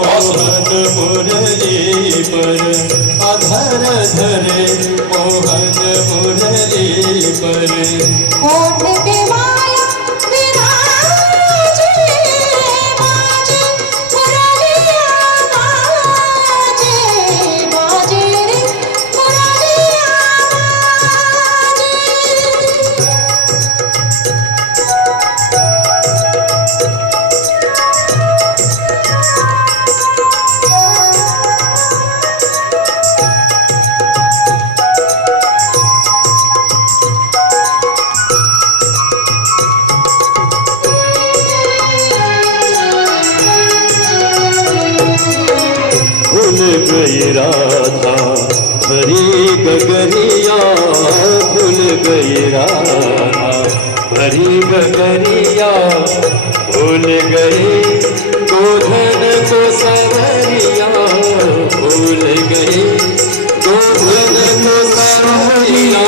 मोहन मुरली पर अधर धरे मोहन मुरली पर होठ पे माया विराजे बाजे मुरलिया बाजे बाजे रे मुरलिया भूल गई राधा भरी गगरिया भूल गई राधा भरी गगरिया भूल गई गोधन को सवरिया भूल गई गोधन को सवरिया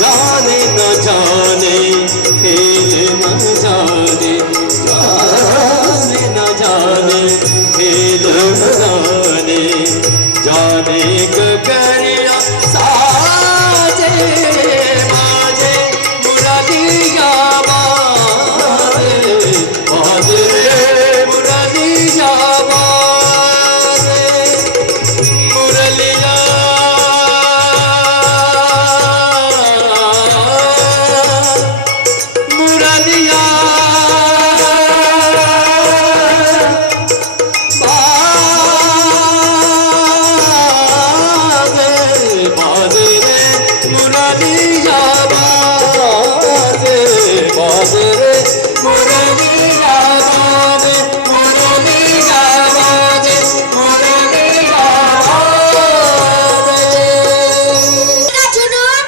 जाने न जाने खेल न जाने जाने न जाने खेल न जाने जाने गगरिया साजे बाजे मुरलिया बाजे बाजे मुरलिया बाजे मुरलिया मुरलिया बाजे रे मुरलिया बाजे बाजे रे मुरलिया बाजे मुरलिया बाजे मुरलिया बाजे का जुनून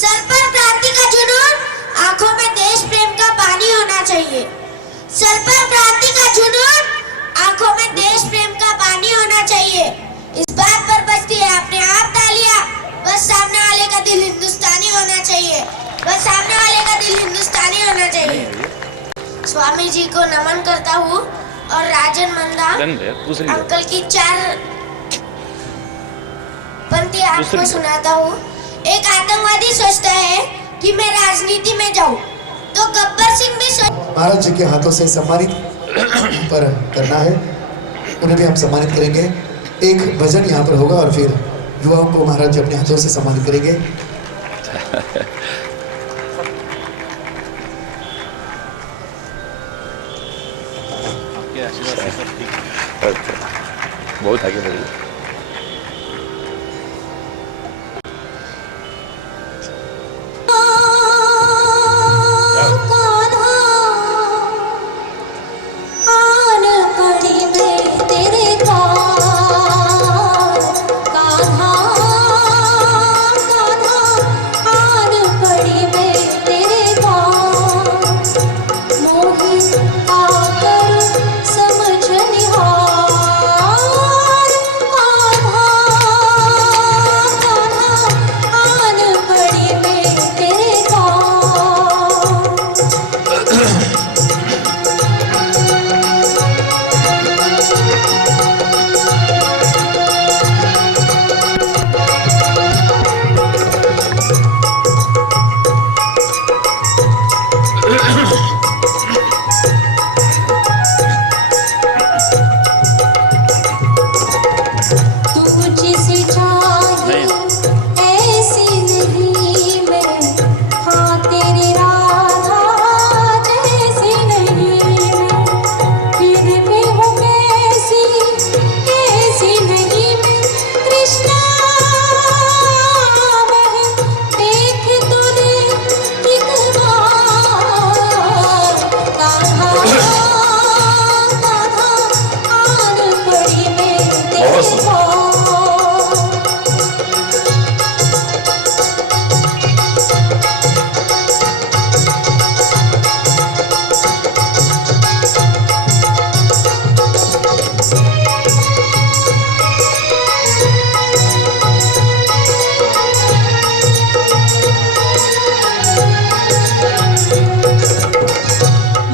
सर पर क्रांति का जुनून आंखों में देश प्रेम का पानी होना चाहिए सर पर क्रांति का जुनून आंखों में देश प्रेम का पानी होना चाहिए इस बात पर बजती है अपने आप तालियां बस सामने वाले का दिल हिंदुस्तानी होना चाहिए बस सामने वाले का दिल हिंदुस्तानी होना चाहिए स्वामी जी को नमन करता हूँ और राजन मंदा अंकल की 4 पंक्ति आपको सुनाता हूँ एक आतंकवादी सोचता है कि मैं राजनीति में जाऊं तो गब्बर सिंह भी महाराज जी के हाथों से सम्मानित पर करना है उन्हें भी हम सम्मानित करेंगे एक भजन यहाँ पर होगा और फिर युवाओं को महाराज जी अपने हाथों से सम्मानित करेंगे बहुत आगे बढ़िए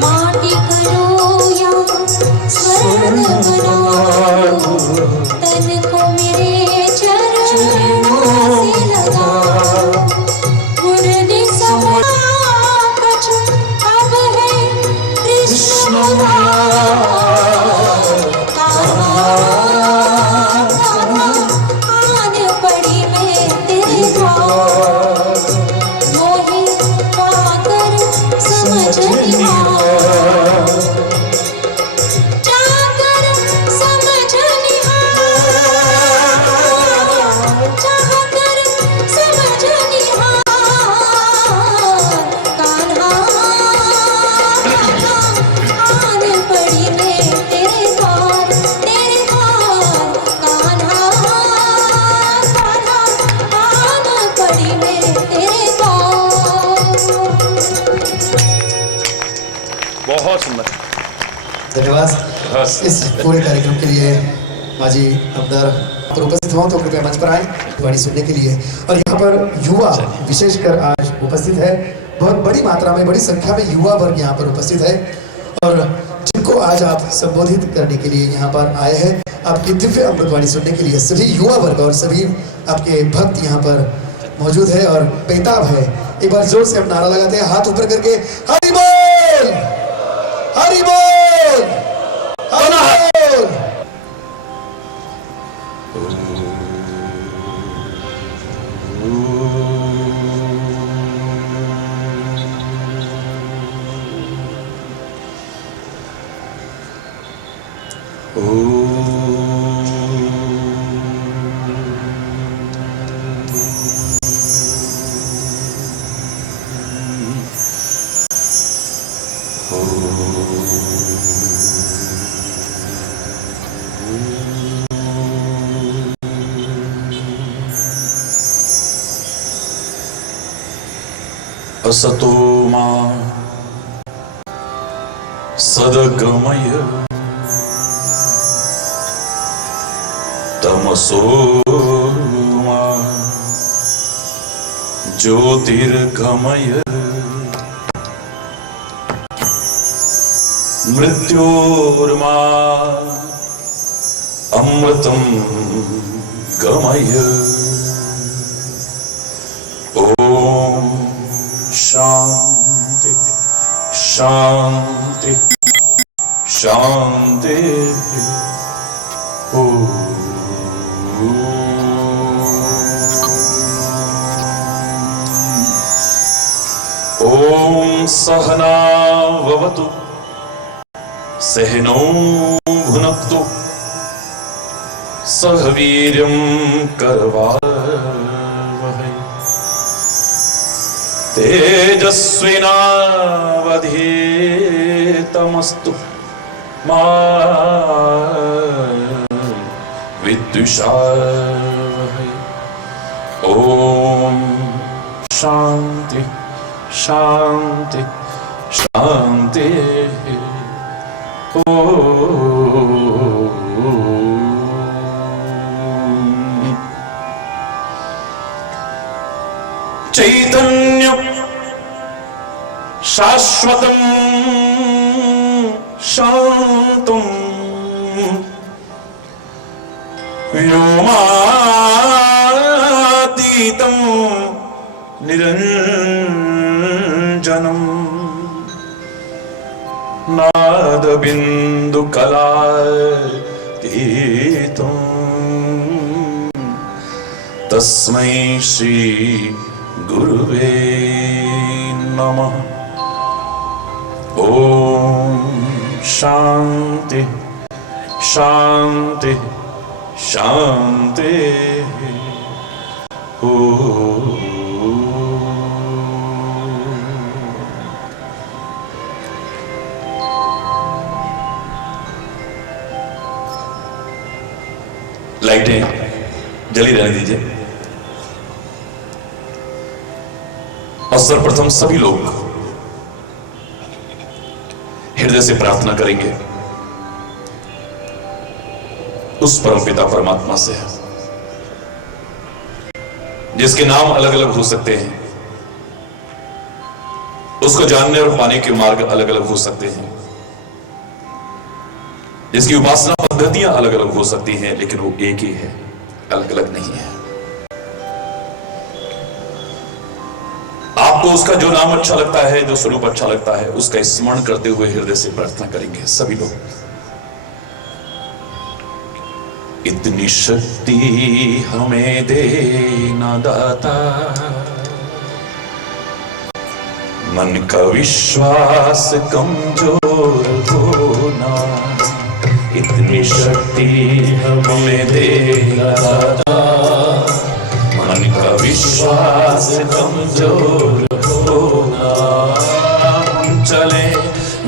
माटी करो या स्वर्ण बनो धन्यवाद इस पूरे कार्यक्रम के लिए। माजी अब्दर पर उपस्थित हो तो कृपया मंच पर आए वाणी सुनने के लिए। और यहाँ पर युवा विशेषकर आज उपस्थित है, बहुत बड़ी मात्रा में, बड़ी संख्या में युवा वर्ग यहाँ पर उपस्थित है और जिनको आज आप संबोधित करने के लिए यहाँ पर आए हैं, आपकी दिव्य अमृतवाणी सुनने के लिए सभी युवा वर्ग और सभी आपके भक्त यहाँ पर मौजूद है और बेताब है। एक बार जोर से हम नारा लगाते हैं, हाथ ऊपर करके, हरि बोल, हरि बोल, हरि बोल। असतो मा सद्गमय तमसो मा ज्योतिर्गमय मृत्योर्मा अमृतं गमय। ओम शांति शांति शांति। ओम सहना भवतु सहनौ भुनक्तु सह वीर्यं करवावहै तेजस्विनावधीतमस्तु मा विद्विषावहै। ओम शांति शांति शांति। चैतन्य शाश्वतं शांतं व्योमातीतं निरंजनं नादबिन्दुकलातीतं तस्मै श्री गुरुवे नमः। ओम शांति शांति शांति। लाइटें जली रहने दीजिए और सर्वप्रथम सभी लोग हृदय से प्रार्थना करेंगे उस परमपिता परमात्मा से जिसके नाम अलग अलग हो सकते हैं, उसको जानने और पाने के मार्ग अलग अलग हो सकते हैं, जिसकी उपासना पद्धतियां अलग अलग हो सकती हैं, लेकिन वो एक ही है, अलग अलग नहीं है। आपको उसका जो नाम अच्छा लगता है, जो स्वरूप अच्छा लगता है, उसका स्मरण करते हुए हृदय से प्रार्थना करेंगे सभी लोग। इतनी शक्ति हमें देना दाता, मन का विश्वास कमजोर होना। इतनी शक्ति हमें देना दाता, मन का विश्वास कमजोर होना। हम चले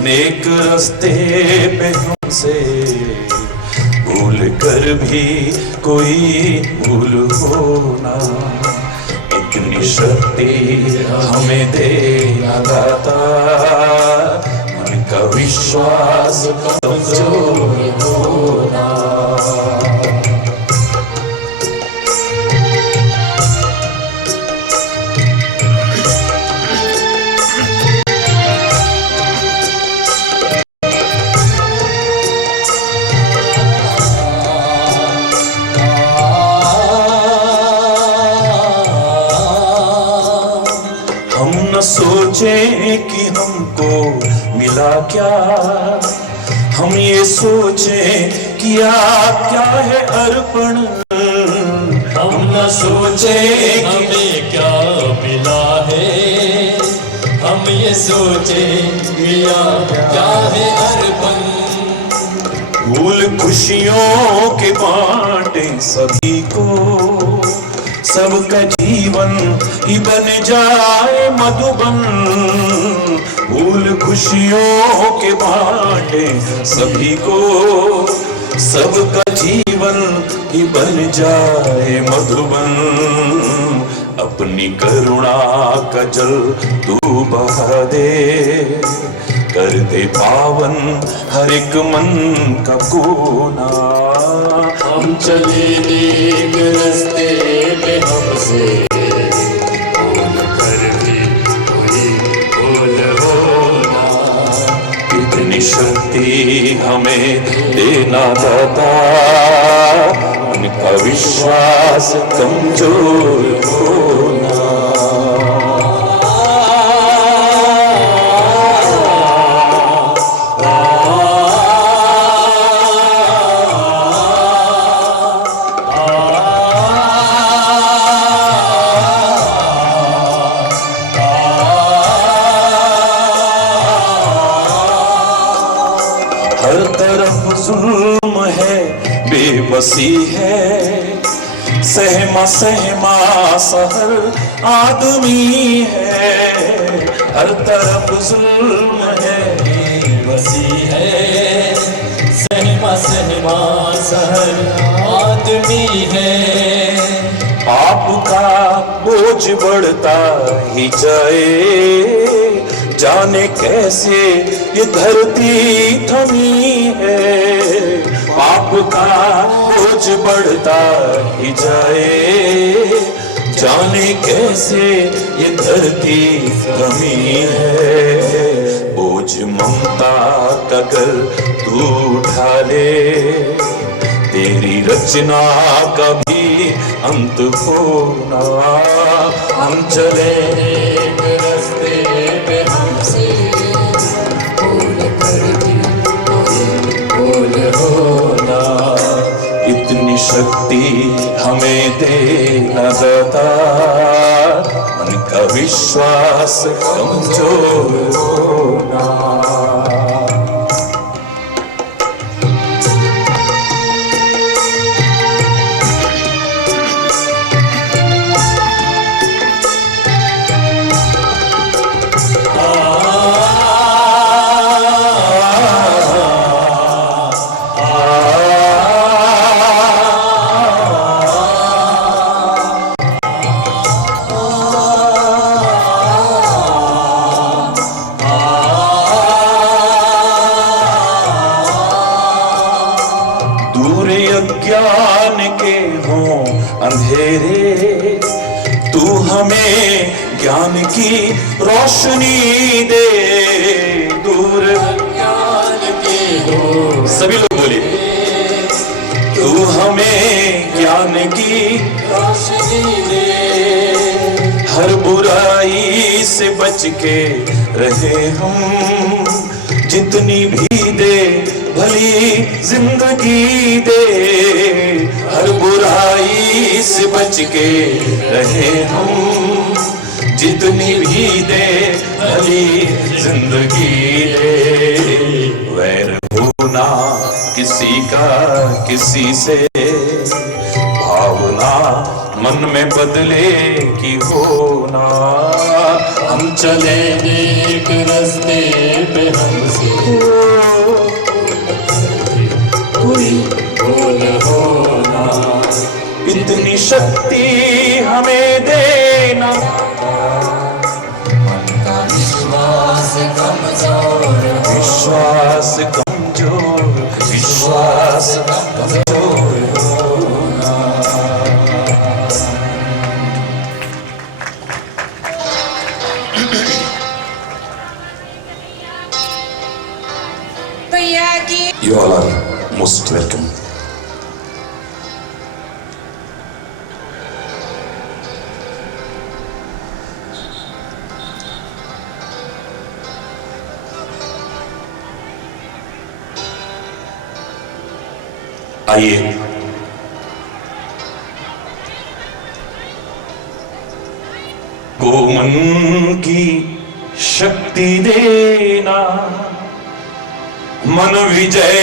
नेक रास्ते पे, हमसे भूल कर भी कोई भूल होना। इतनी शक्ति हमें देना दाता, मन का विश्वास कमजोर होना। हम न सोचे कि हमको मिला क्या, हम ये सोचे किया क्या है अर्पण। हम न सोचे हमें क्या मिला है, हम ये सोचे किया क्या है अर्पण। फूल खुशियों के बांटे सभी को, सबका जीवन ही बन जाए मधुबन। फूल खुशियों के बांटे सभी को, सबका जीवन ही बन जाए मधुबन। अपनी करुणा का जल तू बहा दे, कर दे पावन हर एक मन का कोना। हम चले नेक रास्ते पे हमसे भूल कर भी कोई भूल होना। इतनी शक्ति हमें देना दाता, उनका विश्वास कमजोर होना। हर तरफ जुल्म है, बेबसी है, सहमा सहमा सहर आदमी है। हर तरफ जुल्म है, बेबसी है, सहमा सहमा सहर आदमी है। पाप का बोझ बढ़ता ही जाए, जाने कैसे ये धरती थमी है। पाप का बोझ बढ़ता ही जाए, जाने कैसे ये धरती थमी है। बोझ ममता का कर तू उठा ले, तेरी रचना का भी अंत होना। हम चले एक रास्ते पे हमसे भूल कर भी कोई भूल होना। इतनी शक्ति हमें देना दाता, उनका विश्वास कमजोर होना। दूर अज्ञान के हों अंधेरे, तू हमें ज्ञान की रोशनी दे। दूर ज्ञान के हो सभी लोग बोलिए, तू हमें ज्ञान की रोशनी दे। हर बुराई से बच के रहे हम, जितनी भी दे भली जिंदगी दे। हर बुराई से बच के रहे हम, जितनी भी दे भली जिंदगी दे। वैर होना किसी का किसी से, भावना मन में बदले की होना। हम चले एक रास्ते पे हमसे कोई भूल होना। इतनी शक्ति हमें देना, मन का विश्वास कमजोर विश्वास कमजोर, विश्वास कमजोर होना। भैया की You all are most welcome. आइए को मन की शक्ति देना, मन विजय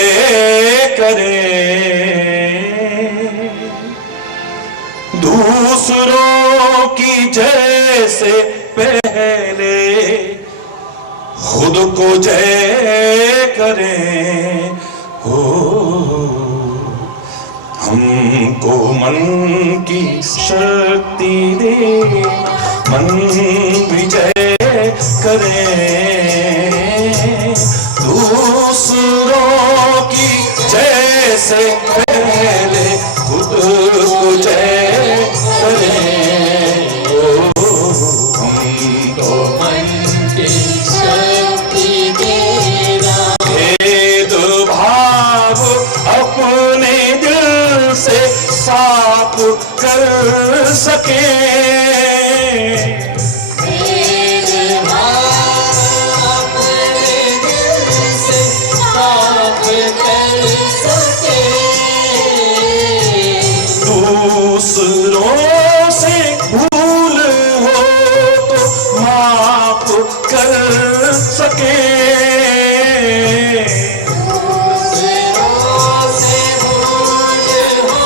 करे, दूसरों की जैसे पहले खुद को जय करे। हो हमको मन की शक्ति दे, मन विजय करे, दूसरों की जैसे पहले खुद को जय करे। हमको मन की शक्ति देना, भेदभाव अपने दिल से साफ कर सके, दूसरों से भूल हो तो माफ कर सके, दूसरों से भूल हो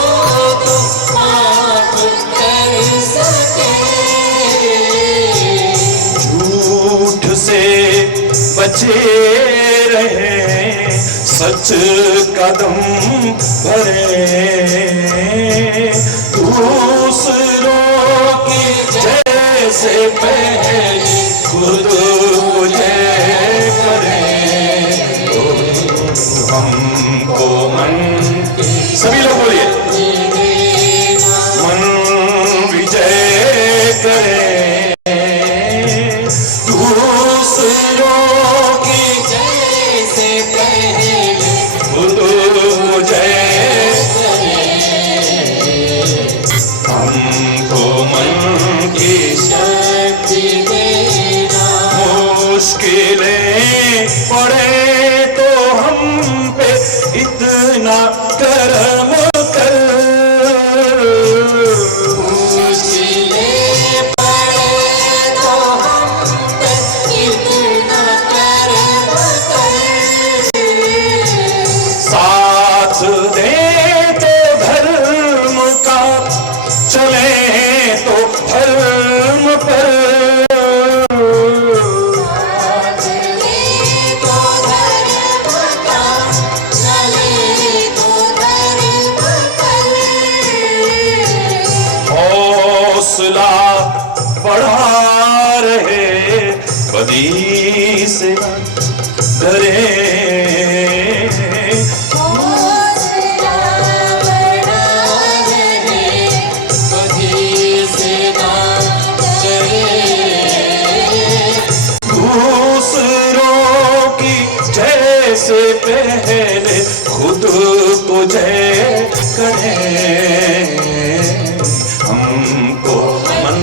तो माफ कर सके, झूठ से बचे रहे, सच कदम भरे, दूसरों की जैसे पहले खुद को जय करे। हमको मन की, सभी लोग बोलिए, मन विजय करे, दूसरों की जैसे पहले खुद को जय करे। हमको मन की शक्ति देना, मुश्किलें पड़े तो हम पे इतना करम कर, मुश्किलें पड़े तो हम पे इतना करम कर, साथ दे तो धर्म का, चले तो धर्म पर, हौसला बढ़ा रहे, कभी से न डरे, दूसरों की जैसे पहले खुद को जय करे। हमको मन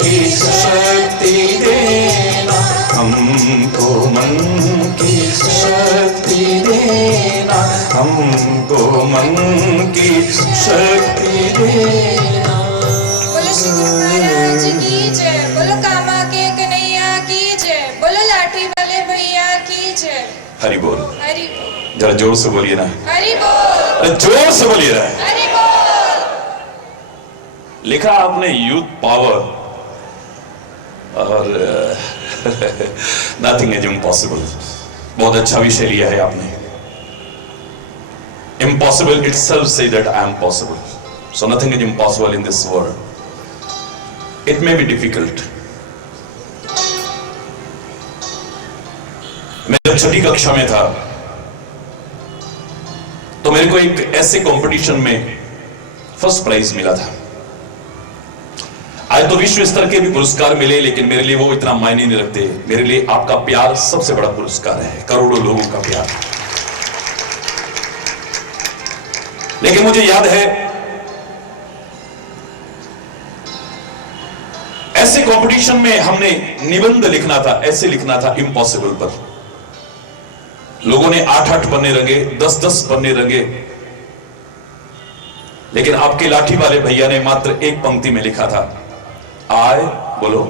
की शक्ति देना, हमको मन की शक्ति देना, हमको मन की शक्ति देना। बोलो शिव महाराज की जय, बोलो कामा के कन्हैया की जय, बोलो लाठी वाले भैया की जय। हरि बोल, हरि बोल, जरा जोर से बोलिए ना, हरि बोल, जोर से बोलिए ना। हरि बोल। लिखा आपने यूथ पावर और नथिंग इज इम्पॉसिबल। बहुत अच्छा विषय लिया है आपने। Impossible itself say that I am possible. So nothing is impossible in this world. It may be difficult. मैं जब छठी कक्षा में था तो मेरे को एक ऐसे कंपटीशन में फर्स्ट प्राइज मिला था। आज तो विश्व स्तर के भी पुरस्कार मिले, लेकिन मेरे लिए वो इतना मायने नहीं रखते। मेरे लिए आपका प्यार सबसे बड़ा पुरस्कार है, करोड़ों लोगों का प्यार। लेकिन मुझे याद है ऐसे कंपटीशन में हमने निबंध लिखना था, ऐसे लिखना था इम्पॉसिबल पर। लोगों ने 8-8 पन्ने रंगे, 10-10 पन्ने रंगे, लेकिन आपके लाठी वाले भैया ने मात्र एक पंक्ति में लिखा था, आई बोलो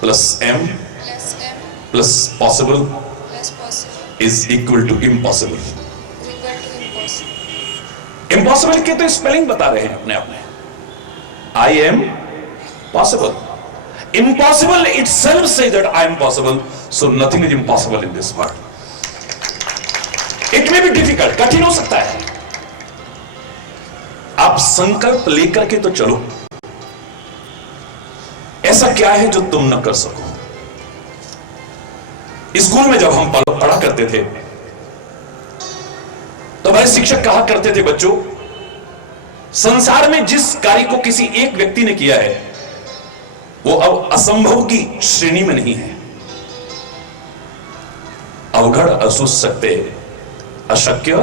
plus M plus possible is equal to impossible. Impossible के तो स्पेलिंग बता रहे हैं अपने आप में। I M possible, impossible itself say that I am possible, so nothing is impossible in this world. It may be difficult, कठिन हो सकता है। आप संकल्प लेकर के तो चलो। ऐसा क्या है जो तुम न कर सको? स्कूल में जब हम पढ़ा करते थे तो हमारे शिक्षक कहा करते थे, बच्चों, संसार में जिस कार्य को किसी एक व्यक्ति ने किया है वो अब असंभव की श्रेणी में नहीं है। अवघड़ असुशक्य अशक्य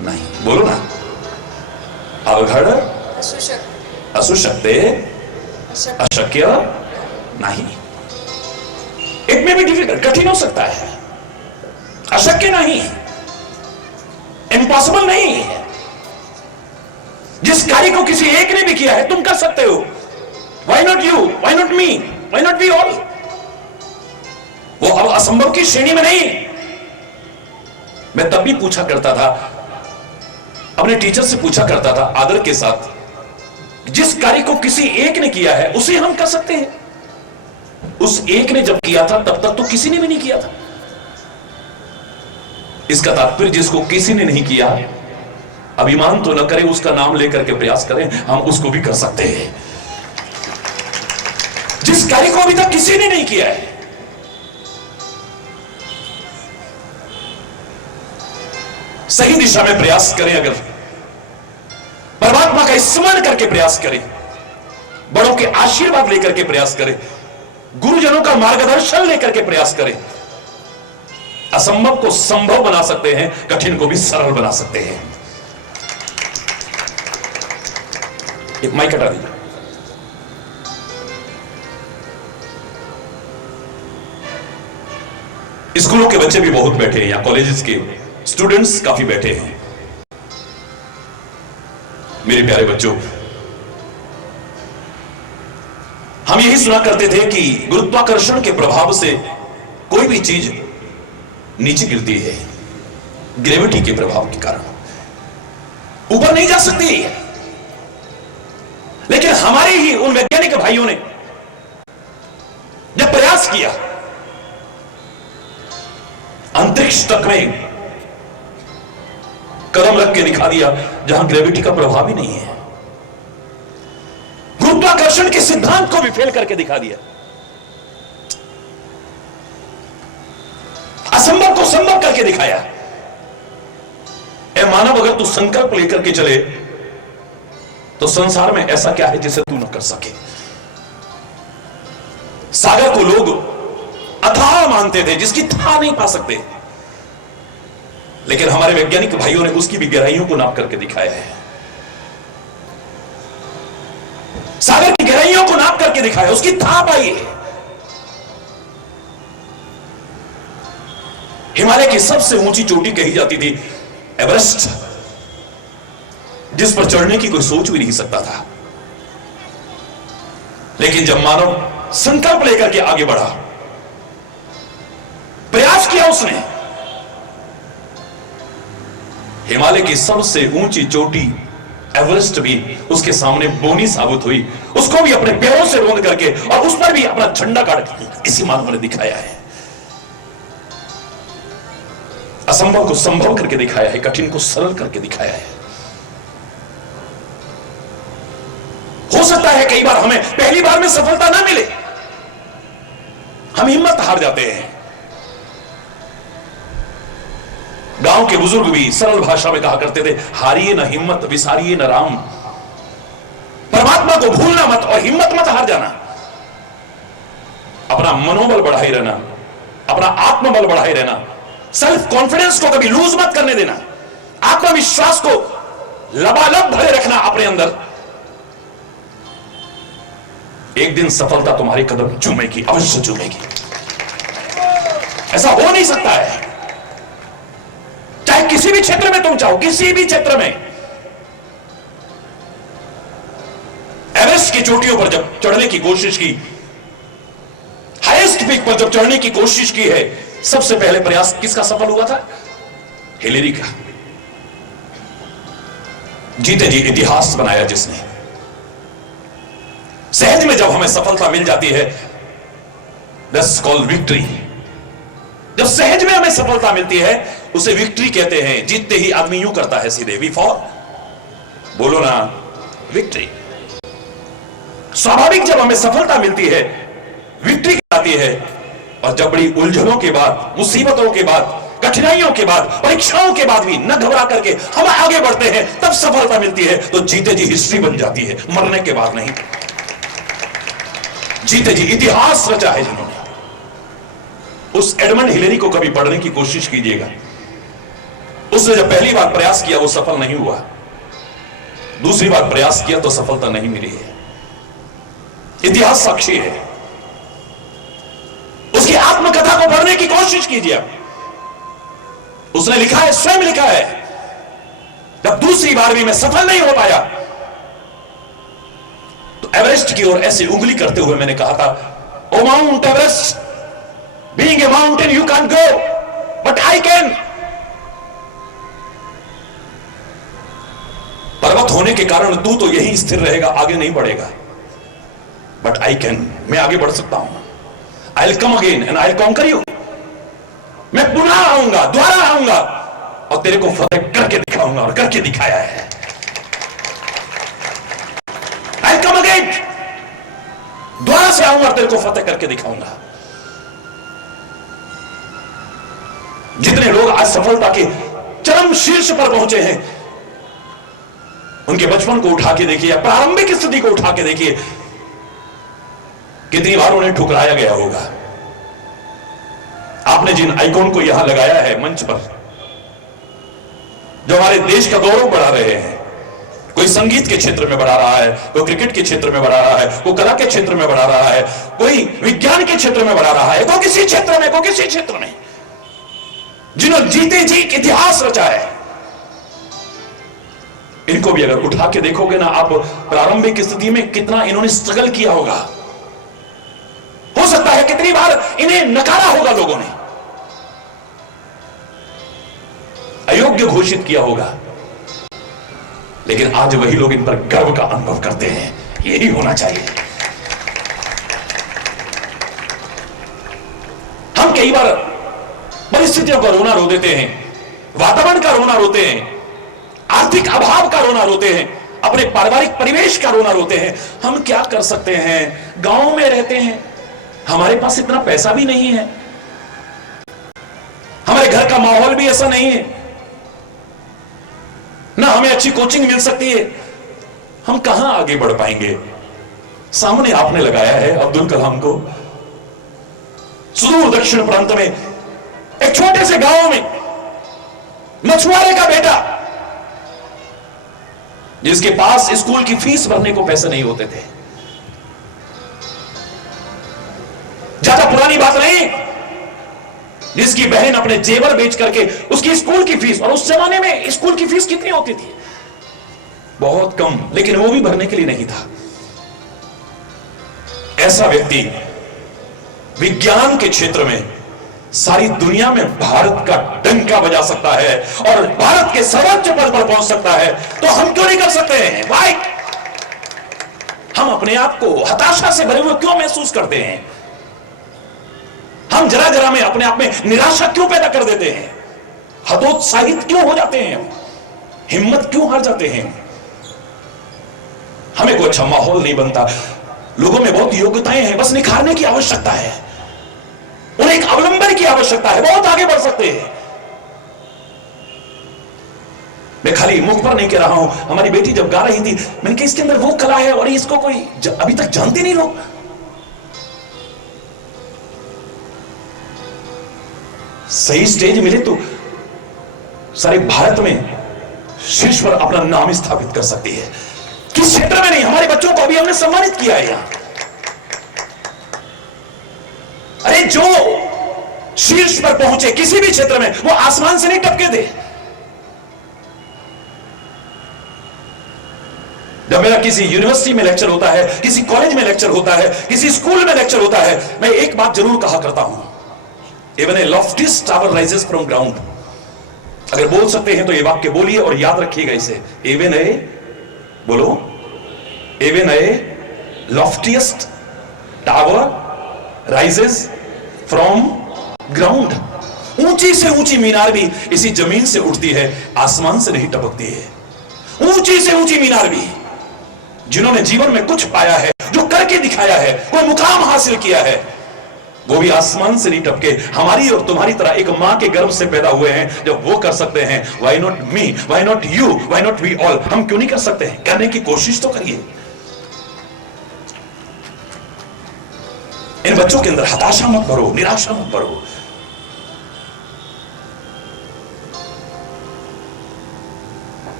नहीं, बोलो ना, अवघड़ असुशक्य अशक्य नहीं। इट में भी डिफिकल्ट, कठिन हो सकता है, अशक्य नहीं, इम्पॉसिबल नहीं है। जिस कार्य को किसी एक ने भी किया है तुम कर सकते हो। Why not you? Why not me? Why not we all? वो अब असंभव की श्रेणी में नहीं। मैं तब भी पूछा करता था, अपने टीचर से पूछा करता था आदर के साथ, जिस कार्य को किसी एक ने किया है उसे हम कर सकते हैं। उस एक ने जब किया था तब तक तो किसी ने भी नहीं किया था। इसका तात्पर्य जिसको किसी ने नहीं किया, अभिमान तो न करें, उसका नाम लेकर के प्रयास करें, हम उसको भी कर सकते हैं। जिस कार्य को अभी तक किसी ने नहीं किया है, सही दिशा में प्रयास करें, अगर परमात्मा का स्मरण करके प्रयास करें, बड़ों के आशीर्वाद लेकर के प्रयास करें, गुरुजनों का मार्गदर्शन लेकर के प्रयास करें, असंभव को संभव बना सकते हैं, कठिन को भी सरल बना सकते हैं। एक माइक हटा दीजिए। स्कूलों के बच्चे भी बहुत बैठे हैं, या कॉलेजेस के स्टूडेंट्स काफी बैठे हैं। मेरे प्यारे बच्चों, हम यही सुना करते थे कि गुरुत्वाकर्षण के प्रभाव से कोई भी चीज नीचे गिरती है, ग्रेविटी के प्रभाव के कारण ऊपर नहीं जा सकती। लेकिन हमारे ही उन वैज्ञानिक भाइयों ने जब प्रयास किया, अंतरिक्ष तक में कदम रख के दिखा दिया जहां ग्रेविटी का प्रभाव ही नहीं है, गुरुत्वाकर्षण के सिद्धांत को भी फेल करके दिखा दिया, असंभव को संभव करके दिखाया। ए मानव, अगर तू संकल्प लेकर के चले तो संसार में ऐसा क्या है जिसे तू न कर सके। सागर को लोग अथाह मानते थे, जिसकी था नहीं पा सकते, लेकिन हमारे वैज्ञानिक भाइयों ने उसकी भी गहराइयों को नाप करके दिखाया है। सागर की गहराइयों को नाप करके दिखाया, उसकी था पाई है। हिमालय की सबसे ऊंची चोटी कही जाती थी एवरेस्ट, जिस पर चढ़ने की कोई सोच भी नहीं सकता था। लेकिन जब मानव संकल्प लेकर के आगे बढ़ा, प्रयास किया, उसने हिमालय की सबसे ऊंची चोटी एवरेस्ट भी उसके सामने बोनी साबित हुई। उसको भी अपने पैरों से रोंद करके और उस पर भी अपना झंडा गाड़ इसी मानव ने दिखाया है। असंभव को संभव करके दिखाया है, कठिन को सरल करके दिखाया है। हो सकता है कई बार हमें पहली बार में सफलता ना मिले, हम हिम्मत हार जाते हैं, गांव के बुजुर्ग भी सरल भाषा में कहा करते थे, हारिए न हिम्मत विसारिए न राम। परमात्मा को भूलना मत और हिम्मत मत हार जाना। अपना मनोबल बढ़ाए रहना, अपना आत्मबल बढ़ाए रहना, सेल्फ कॉन्फिडेंस को कभी लूज मत करने देना, आत्मविश्वास को लबालब भरे रखना अपने अंदर। एक दिन सफलता तुम्हारे कदम चूमेगी, अवश्य चूमेगी। ऐसा हो नहीं सकता है, चाहे किसी भी क्षेत्र में तुम चाहो, किसी भी क्षेत्र में। एवरेस्ट की चोटियों पर जब चढ़ने की कोशिश की, हाईएस्ट पीक पर जब चढ़ने की कोशिश की है, सबसे पहले प्रयास किसका सफल हुआ था? हिलेरी का। जीते जी इतिहास बनाया जिसने। सहज में जब हमें सफलता मिल जाती है, दैट्स कॉल्ड विक्ट्री। जब सहज में हमें सफलता मिलती है, उसे विक्ट्री कहते हैं। जीतते ही आदमी यूं करता है सीधे, वी फॉर, बोलो ना, विक्ट्री। स्वाभाविक जब हमें सफलता मिलती है, विक्ट्री आती है। और जब बड़ी उलझनों के बाद, मुसीबतों के बाद, कठिनाइयों के बाद, परीक्षाओं के बाद भी न घबरा करके हम आगे बढ़ते हैं, तब सफलता मिलती है। तो जीते जी हिस्ट्री बन जाती है, मरने के बाद नहीं। जीते जी इतिहास रचा है जिन्होंने। उस एडमंड हिलेरी को कभी पढ़ने की कोशिश कीजिएगा। उसने जब पहली बार प्रयास किया वो सफल नहीं हुआ, दूसरी बार प्रयास किया तो सफलता नहीं मिली है। इतिहास साक्षी है। उसकी आत्मकथा को पढ़ने की कोशिश कीजिए। उसने लिखा है, स्वयं लिखा है, जब दूसरी बार भी मैं सफल नहीं हो पाया तो एवरेस्ट की ओर ऐसे उंगली करते हुए मैंने कहा था, O mount Everest, being a mountain you can go but I can. पर्वत होने के कारण तू तो यहीं स्थिर रहेगा, आगे नहीं बढ़ेगा, बट आई कैन, मैं आगे बढ़ सकता हूं। आई will come again and I will conquer you. मैं पुनः आऊंगा, दोबारा आऊंगा और तेरे को फतेह करके दिखाऊंगा, और करके दिखाया है। आई विल कम अगेन, दोबारा से आऊंगा और तेरे को फतेह करके दिखाऊंगा। जितने लोग आज सफलता के चरम शीर्ष पर पहुंचे हैं, उनके बचपन को उठा के देखिए, प्रारंभिक स्थिति को उठा के देखिए, कितनी बार उन्हें ठुकराया गया होगा। आपने जिन आइकॉन को यहां लगाया है मंच पर, जो हमारे देश का गौरव बढ़ा रहे हैं, कोई संगीत के क्षेत्र में बढ़ा रहा है, कोई क्रिकेट के क्षेत्र में बढ़ा रहा है, कोई कला के क्षेत्र में बढ़ा रहा है, कोई विज्ञान के क्षेत्र में बढ़ा रहा है, कोई किसी क्षेत्र में, कोई किसी क्षेत्र में, जिन्होंने जीते जी इतिहास रचा है, इनको भी अगर उठा के देखोगे ना आप, प्रारंभिक स्थिति में कितना इन्होंने स्ट्रगल किया होगा। हो सकता है कितनी बार इन्हें नकारा होगा, लोगों ने अयोग्य घोषित किया होगा, लेकिन आज वही लोग इन पर गर्व का अनुभव करते हैं। यही होना चाहिए। हम कई बार परिस्थितियों का रोना रो देते हैं, वातावरण का रोना रोते हैं, आर्थिक अभाव का रोना रोते हैं, अपने पारिवारिक परिवेश का रोना रोते हैं। हम क्या कर सकते हैं? गांव में रहते हैं, हमारे पास इतना पैसा भी नहीं है, हमारे घर का माहौल भी ऐसा नहीं है, ना हमें अच्छी कोचिंग मिल सकती है, हम कहां आगे बढ़ पाएंगे? सामने आपने लगाया है अब्दुल कलाम को, सुदूर दक्षिण प्रांत में एक छोटे से गांव में मछुआरे का बेटा, जिसके पास स्कूल की फीस भरने को पैसे नहीं होते थे। ज्यादा पुरानी बात नहीं, जिसकी बहन अपने जेवर बेच करके उसकी स्कूल की फीस, और उस जमाने में स्कूल की फीस कितनी होती थी? बहुत कम, लेकिन वो भी भरने के लिए नहीं था। ऐसा व्यक्ति विज्ञान के क्षेत्र में सारी दुनिया में भारत का डंका बजा सकता है और भारत के सर्वोच्च पद पर पहुंच सकता है, तो हम क्यों नहीं कर सकते हैं? भाई, हम अपने आप को हताशा से भरे हुए क्यों महसूस करते हैं? हम जरा जरा में अपने आप में निराशा क्यों पैदा कर देते हैं? हतोत्साहित क्यों हो जाते हैं? हिम्मत क्यों हार जाते हैं? हमें कोई अच्छा माहौल नहीं बनता। लोगों में बहुत योग्यताएं हैं, बस निखारने की आवश्यकता है, उन्हें एक अवलंबन की आवश्यकता है, बहुत आगे बढ़ सकते हैं। मैं खाली मुख पर नहीं कह रहा हूं, हमारी बेटी जब गा रही थी मैंने कहा इसके अंदर वो कला है और इसको कोई अभी तक जानते नहीं लोग। सही स्टेज मिले तो सारे भारत में शीर्ष पर अपना नाम स्थापित कर सकती है। किस क्षेत्र में नहीं, हमारे बच्चों को अभी हमने सम्मानित किया है यहां। अरे जो शीर्ष पर पहुंचे किसी भी क्षेत्र में, वो आसमान से नहीं टपके थे। जब मेरा किसी यूनिवर्सिटी में लेक्चर होता है, किसी कॉलेज में लेक्चर होता है, किसी स्कूल में लेक्चर होता है, मैं एक बात जरूर कहा करता हूं, Even a loftiest tower rises from ground। अगर बोल सकते हैं तो ये वाक्य बोलिए और याद रखिएगा इसे। Even a, बोलो, even a loftiest tower rises from ground। ऊंची से ऊंची मीनार भी इसी जमीन से उठती है, आसमान से नहीं टपकती है। ऊंची से ऊंची मीनार भी, जिन्होंने जीवन में कुछ पाया है, जो करके दिखाया है, कोई मुकाम हासिल किया है, वो भी आसमान से नहीं टपके। हमारी और तुम्हारी तरह एक मां के गर्भ से पैदा हुए हैं। जब वो कर सकते हैं, why not me, why not you, why not we all? हम क्यों नहीं कर सकते हैं? करने की कोशिश तो करिए। इन बच्चों के अंदर हताशा मत भरो, निराशा मत भरो।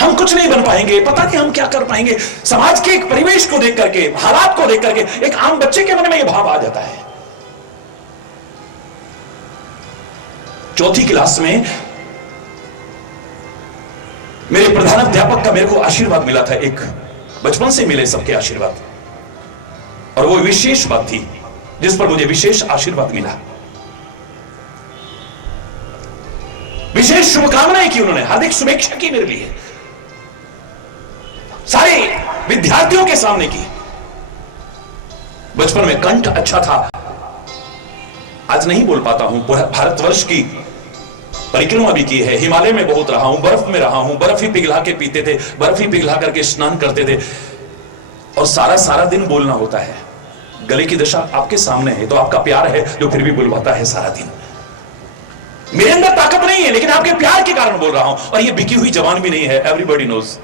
हम कुछ नहीं बन पाएंगे, पता नहीं हम क्या कर पाएंगे। समाज के एक परिवेश को देख करके, हालात को देख करके एक आम बच्चे के मन में यह भाव आ जाता है। चौथी क्लास में मेरे प्रधानाध्यापक का मेरे को आशीर्वाद मिला था, एक बचपन से मिले सबके आशीर्वाद, और वो विशेष बात थी जिस पर मुझे विशेष आशीर्वाद मिला। विशेष शुभकामनाएं की उन्होंने, हार्दिक शुभेच्छा की मेरे लिए, सारे विद्यार्थियों के सामने की। बचपन में कंठ अच्छा था, आज नहीं बोल पाता हूं। भारतवर्ष की परिक्रमा भी की है, हिमालय में बहुत रहा हूं, बर्फ में रहा हूं, बर्फ ही पिघला के पीते थे, बर्फ ही पिघला करके स्नान करते थे, और सारा दिन बोलना होता है। गले की दशा आपके सामने है, तो आपका प्यार है जो फिर भी बुलवाता है सारा दिन। मेरे अंदर ताकत नहीं है, लेकिन आपके प्यार के कारण बोल रहा हूं, और ये बिकी हुई जवान भी नहीं है। एवरीबॉडी नोज,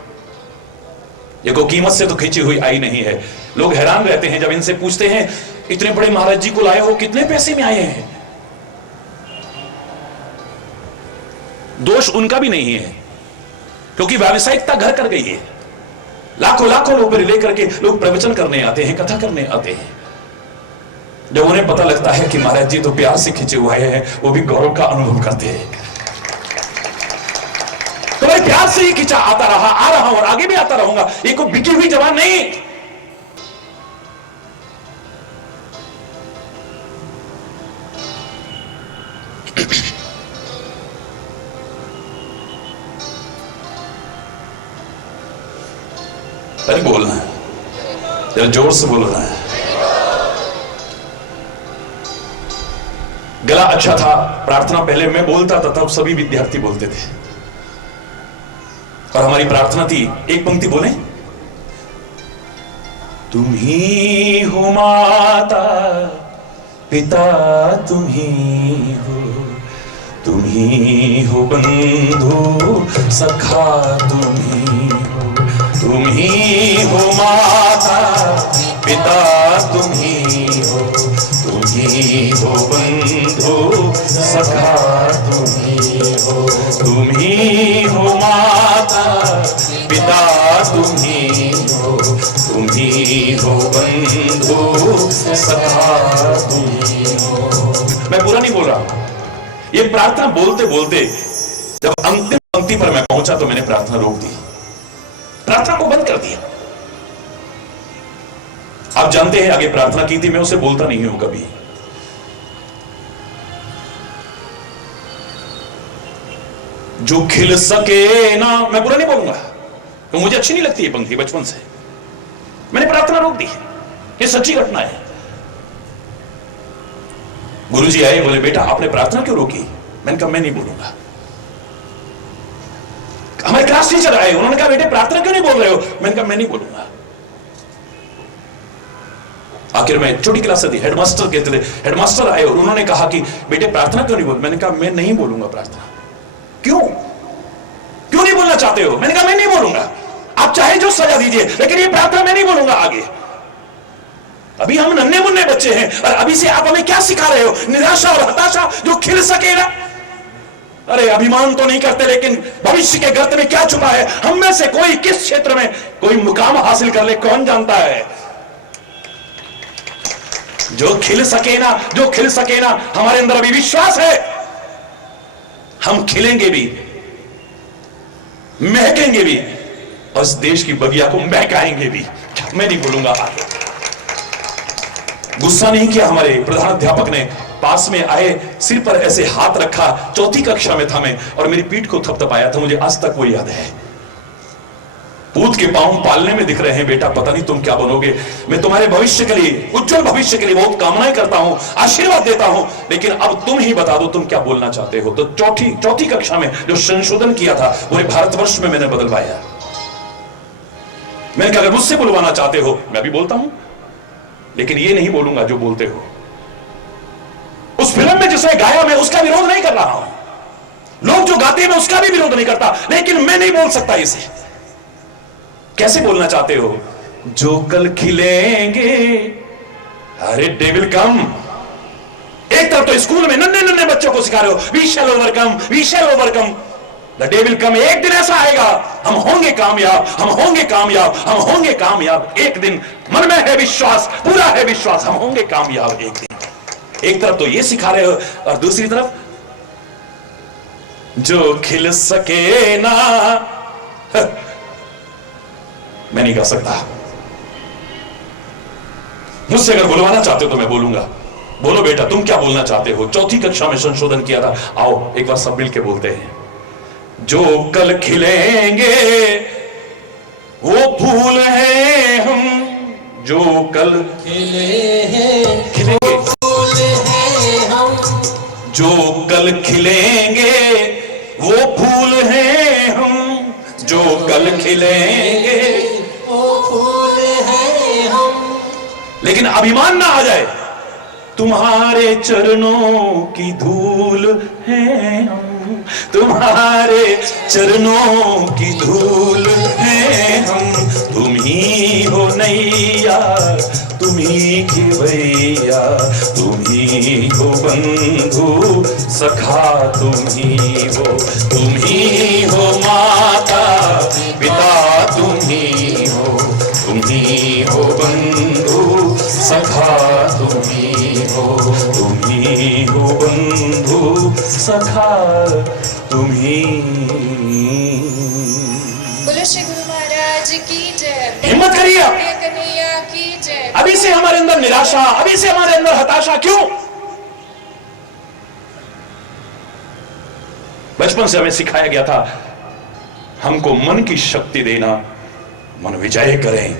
ये को कीमत से तो खींची हुई आई नहीं है। लोग हैरान रहते हैं जब इनसे पूछते हैं, इतने बड़े महाराज जी को लाए हो, कितने पैसे में आए हैं? दोष उनका भी नहीं है, क्योंकि व्यावसायिकता घर कर गई है। लाखों लोग लेकर के लोग प्रवचन करने आते हैं, कथा करने आते हैं। जब उन्हें पता लगता है कि महाराज जी तो प्यार से खींचे हुए हैं, वो भी गौरव का अनुभव करते हैं। तो मैं प्यार से ही खींचा आता रहा, आ रहा हूं और आगे भी आता रहूंगा। ये कोई बिकी हुई जवान नहीं। अरे बोलना है, जरा जोर से बोलना है। गला अच्छा था, प्रार्थना पहले मैं बोलता था, तब सभी विद्यार्थी बोलते थे, और हमारी प्रार्थना थी, एक पंक्ति बोले, तुम ही हो माता पिता, तुम ही हो बंधु सखा, तुम ही हो माता पिता, तुम ही हो बंधु सखा, तुम ही हो माता पिता, तुम ही हो बंधु सखा, तुम ही हो। मैं पूरा नहीं बोल रहा, ये प्रार्थना बोलते बोलते जब अंतिम पंक्ति पर मैं पहुंचा तो मैंने प्रार्थना रोक दी, प्रार्थना को बंद कर दिया। आप जानते हैं आगे प्रार्थना की थी, मैं उसे बोलता नहीं हूं कभी। जो खिल सके ना, मैं बुरा नहीं बोलूंगा, तो मुझे अच्छी नहीं लगती ये पंक्ति बचपन से। मैंने प्रार्थना रोक दी, ये सच्ची घटना है। गुरुजी आए, बोले बेटा आपने प्रार्थना क्यों रोकी? मैंने कहा मैं नहीं बोलूंगा। हमारे क्लास टीचर आए, उन्होंने कहा बेटे प्रार्थना क्यों नहीं बोल रहे हो? मैंने कहा मैं नहीं बोलूंगा। आखिर में छोटी क्लास से थी, हेडमास्टर कहते थे, हेडमास्टर आए और उन्होंने कहा कि बेटे प्रार्थना क्यों नहीं बोल? मैंने कहा मैं नहीं बोलूंगा प्रार्थना। क्यों? क्यों नहीं बोलना चाहते हो? मैंने कहा मैं नहीं बोलूंगा, आप चाहे जो सजा दीजिए, लेकिन ये प्रार्थना मैं नहीं बोलूंगा आगे। अभी हम नन्हे मुन्ने बच्चे हैं और अभी से आप हमें क्या सिखा रहे हो? निराशा और हताशा जो खिल सकेगा। अरे अभिमान तो नहीं करते, लेकिन भविष्य के गर्त में क्या छुपा है? हम में से कोई किस क्षेत्र में कोई मुकाम हासिल कर ले, कौन जानता है? जो खिल सके ना, जो खिल सके ना, हमारे अंदर अभी विश्वास है, हम खिलेंगे भी, महकेंगे भी और इस देश की बगिया को महकाएंगे भी। मैं नहीं बोलूंगा आगे। गुस्सा नहीं किया हमारे प्रधानाध्यापक ने, पास में आए, सिर पर ऐसे हाथ रखा, चौथी कक्षा में था मैं, और मेरी पीठ को थपथपाया था, मुझे आज तक वो याद है। पूत के पांव पालने में दिख रहे हैं, बेटा पता नहीं तुम क्या बनोगे, मैं तुम्हारे भविष्य के लिए, उज्जवल भविष्य के लिए बहुत कामनाएं करता हूं, आशीर्वाद देता हूं, लेकिन अब तुम ही बता दो तुम क्या बोलना चाहते हो। तो चौथी कक्षा में जो संशोधन किया था पूरे भारतवर्ष में मैंने बदलवाया। मैंने कहा अगर मुझसे बुलवाना चाहते हो मैं भी बोलता हूं, लेकिन ये नहीं बोलूंगा जो बोलते हो। उस फिल्म में जिसने गाया मैं उसका विरोध नहीं कर रहा हूं, लोग जो गाते हैं मैं उसका भी विरोध नहीं करता, लेकिन मैं नहीं बोल सकता इसे। कैसे बोलना चाहते हो? जो कल खिलेंगे, अरे डेविल कम। एक तरफ तो स्कूल में नन्हे नन्हे बच्चों को सिखा रहे हो we shall overcome, we shall overcome, the devil come. एक दिन ऐसा आएगा, हम होंगे कामयाब, हम होंगे कामयाब, हम होंगे कामयाब। एक दिन मन में है विश्वास, पूरा है विश्वास, हम होंगे कामयाब एक दिन। एक तरफ तो ये सिखा रहे हो और दूसरी तरफ जो खिल सके ना, मैं नहीं कर सकता। मुझसे अगर बुलवाना चाहते हो तो मैं बोलूंगा। बोलो बेटा तुम क्या बोलना चाहते हो? चौथी कक्षा में संशोधन किया था, आओ एक बार सब मिल के बोलते हैं। जो कल खिलेंगे वो फूल हैं हम, जो कल खिलेंगे फूल हैं हम, जो कल खिलेंगे वो फूल हैं हम, जो कल खिलेंगे वो फूल हैं हम। लेकिन अभिमान ना आ जाए, तुम्हारे चरणों की धूल है हम, तुम्हारे चरणों की धूल है हम। तुम ही हो नैया, तुम ही खेवैया, तुम ही हो बंधु सखा, तुम ही हो माता पिता, तुम ही हो बंधु सखा, तुम ही हो बंधु सखा, तुम ही। बोलो श्री गुरु महाराज की जय। हिम्मत करिए आप। कन्हैया की जय। अभी से हमारे अंदर निराशा, अभी से हमारे अंदर हताशा क्यों? बचपन से हमें सिखाया गया था हमको मन की शक्ति देना, मन विजय करें,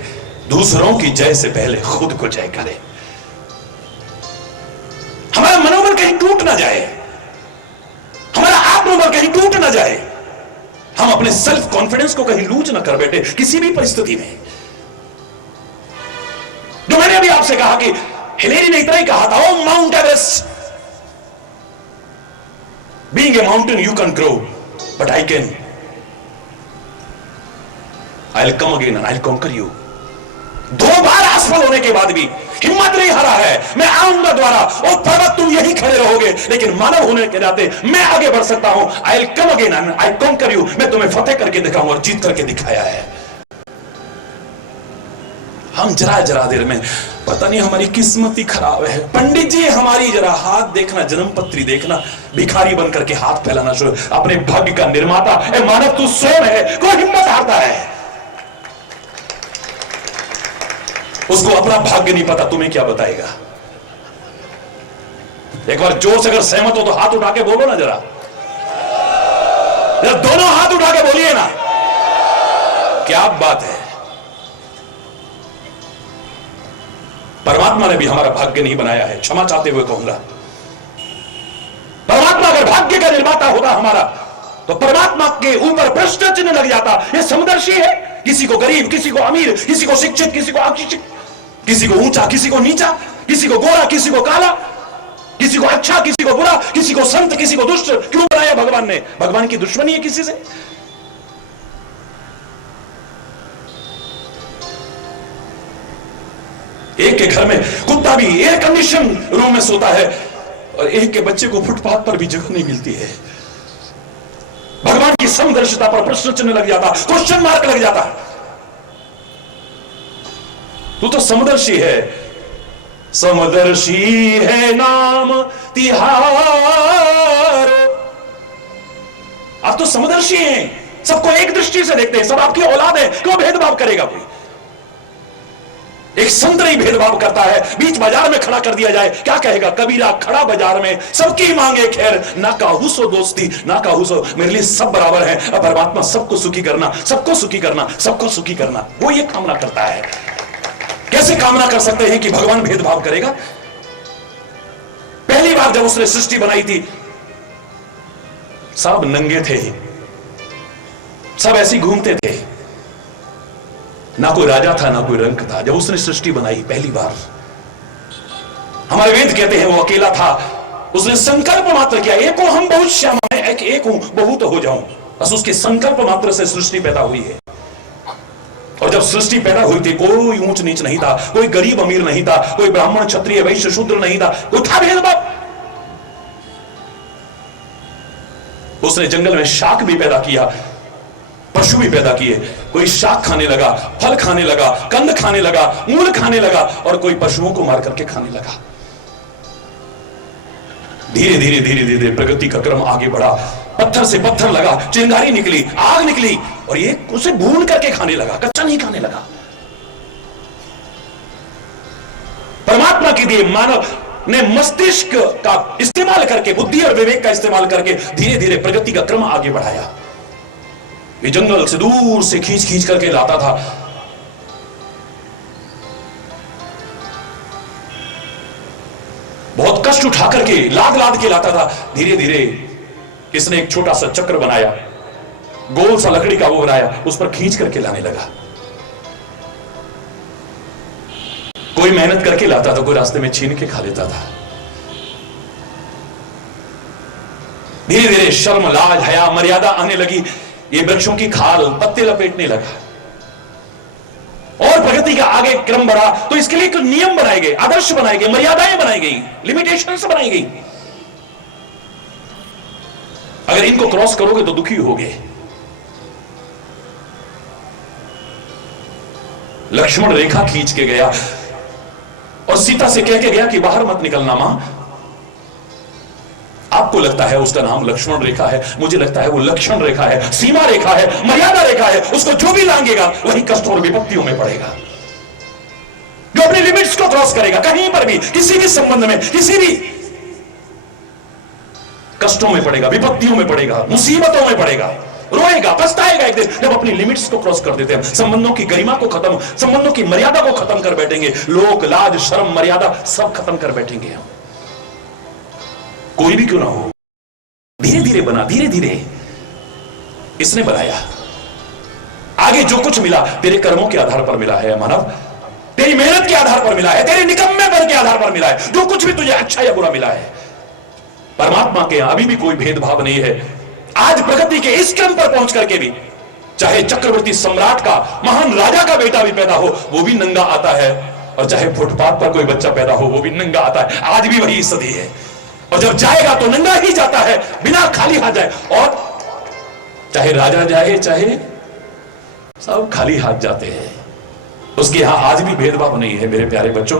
दूसरों की जय से पहले खुद को जय करें। हमारा मनोबल कहीं टूट ना जाए, हमारा आत्मबल कहीं टूट ना जाए, हम अपने सेल्फ कॉन्फिडेंस को कहीं लूज ना कर बैठे किसी भी परिस्थिति में। जो मैंने अभी आपसे कहा कि हिलेरी ने इतना ही कहा था, O mount Everest, being a mountain you can grow but I can, I will come again and I will conquer you. 2 बार असफल होने के बाद भी हिम्मत नहीं हारा है, मैं आऊंगा द्वारा, और पर्वत तुम यहीं खड़े रहोगे, लेकिन मानव होने के नाते मैं आगे बढ़ सकता हूं। आई will come again and I conquer you, मैं तुम्हें फतेह करके दिखाऊंगा और जीत करके दिखाया है। हम जरा देर में पता नहीं हमारी किस्मत ही खराब है। पंडित जी हमारी जरा हाथ देखना, जन्म पत्री देखना, भिखारी बनकर के हाथ फैलाना शुरू। अपने भाग्य का निर्माता ए मानव तू स्वयं है, कोई हिम्मत हारता है? उसको अपना भाग्य नहीं पता, तुम्हें क्या बताएगा? एक बार जोर से अगर सहमत हो तो हाथ उठा के बोलो ना जरा दोनों हाथ उठा के बोलिए ना, क्या बात है। परमात्मा ने भी हमारा भाग्य नहीं बनाया है, क्षमा चाहते हुए कहूंगा। परमात्मा अगर भाग्य का निर्माता होता हमारा, तो परमात्मा के ऊपर प्रश्न चिन्ह लग जाता। ये समदर्शी है, किसी को गरीब, किसी को अमीर, किसी को शिक्षित, किसी को अशिक्षित, किसी को ऊंचा, किसी को नीचा, किसी को गोरा, किसी को काला, किसी को अच्छा, किसी को बुरा, किसी को संत, किसी को दुष्ट। क्यों बनाया भगवान ने? भगवान की दुश्मनी है किसी से? एक के घर में कुत्ता भी एयर कंडीशन रूम में सोता है और एक के बच्चे को फुटपाथ पर भी जगह नहीं मिलती है। भगवान की समदर्शिता पर प्रश्न चिन्ह लग जाता, क्वेश्चन मार्क लग जाता। तू तो समदर्शी है, समदर्शी है नाम तिहार। आप तो समदर्शी हैं, सबको एक दृष्टि से देखते हैं, सब आपकी औलाद है, क्यों भेदभाव करेगा कोई? एक संत नहीं भेदभाव करता है। बीच बाजार में खड़ा कर दिया जाए, क्या कहेगा कबीरा? खड़ा बाजार में सबकी मांगे खैर, ना काहू सो दोस्ती ना काहू सो, मेरे लिए सब बराबर है। अब परमात्मा सबको सुखी करना, सबको सुखी करना, सबको सुखी करना, वो ये कामना करता है। कैसे कामना कर सकते हैं कि भगवान भेदभाव करेगा? पहली बार जब उसने सृष्टि बनाई थी, सब नंगे थे, सब ऐसे घूमते थे, ना कोई राजा था ना कोई रंक था। जब उसने सृष्टि बनाई पहली बार, हमारे वेद कहते हैं वो अकेला था, उसने संकल्प मात्र किया, एको हम बहुत श्याम है, एक हूं बहुत हो जाऊं, बस उसके संकल्प मात्र से सृष्टि पैदा हुई है। और जब सृष्टि पैदा हुई थी, कोई ऊंच नीच नहीं था, कोई गरीब अमीर नहीं था, कोई ब्राह्मण क्षत्रिय वैश्य शूद्र नहीं था, कोई था भेदभाव? उसने जंगल में शाक भी पैदा किया, पशु भी पैदा किए। कोई शाक खाने लगा, फल खाने लगा, कंद खाने लगा, मूल खाने लगा, और कोई पशुओं को मार करके खाने लगा। धीरे धीरे धीरे धीरे प्रगति का क्रम आगे बढ़ा। पत्थर से पत्थर लगा, चिंगारी निकली, आग निकली, और ये उसे भून करके खाने लगा, कच्चा नहीं खाने लगा। परमात्मा के दिए मानव ने मस्तिष्क का इस्तेमाल करके, बुद्धि और विवेक का इस्तेमाल करके धीरे धीरे प्रगति का क्रम आगे बढ़ाया। ये जंगल से दूर से खींच खींच करके लाता था, बहुत कष्ट उठा करके लाद लाद के लाता था। धीरे धीरे इसने एक छोटा सा चक्र बनाया, गोल सा लकड़ी का वो बनाया, उस पर खींच करके लाने लगा। कोई मेहनत करके लाता था, कोई रास्ते में छीन के खा लेता था। धीरे धीरे शर्म, लाज, हया, मर्यादा आने लगी। ये वृक्षों की खाल पत्ते लपेटने लगा, और प्रगति का आगे क्रम बढ़ा। तो इसके लिए कुछ नियम बनाए गए, आदर्श बनाए गए, मर्यादाएं बनाई गई, लिमिटेशंस बनाई गई। अगर इनको क्रॉस करोगे तो दुखी होगे। लक्ष्मण रेखा खींच के गया और सीता से कह के गया कि बाहर मत निकलना मां। आपको लगता है उसका नाम लक्ष्मण रेखा है, मुझे लगता है वो लक्षण रेखा है, सीमा रेखा है, मर्यादा रेखा है। उसको जो भी लांघेगा वही कष्ट और विपत्तियों में पड़ेगा। जो अपनी लिमिट्स को क्रॉस करेगा, कहीं पर भी, किसी भी संबंध में, किसी भी कष्टों में पड़ेगा, विपत्तियों में पड़ेगा, मुसीबतों में पड़ेगा, रोएगा, पछताएगा एक दिन। जब अपनी लिमिट्स को क्रॉस कर देते हैं, संबंधों की गरिमा को खत्म, संबंधों की मर्यादा को खत्म कर बैठेंगे, लोक लाज शर्म मर्यादा सब खत्म कर बैठेंगे हम। कोई भी क्यों ना हो, धीरे धीरे बना, धीरे धीरे इसने बनाया। आगे जो कुछ मिला तेरे कर्मों के आधार पर मिला है मानव, तेरी मेहनत के आधार पर मिला है, तेरे निकम्मेपन के आधार पर मिला है। जो कुछ भी तुझे अच्छा या बुरा मिला है, परमात्मा के यहां अभी भी कोई भेदभाव नहीं है। आज प्रगति के इस क्रम पर पहुंच करके भी, चाहे चक्रवर्ती सम्राट का, महान राजा का बेटा भी पैदा हो, वो भी नंगा आता है, और चाहे फुटपाथ पर कोई बच्चा पैदा हो, वो भी नंगा आता है। आज भी वही स्थिति है, और जब जाएगा तो नंगा ही जाता है, बिना खाली हाथ जाए। और चाहे राजा जाए, चाहे सब खाली हाथ जाते हैं। उसके यहां आज भी भेदभाव नहीं है। मेरे प्यारे बच्चों,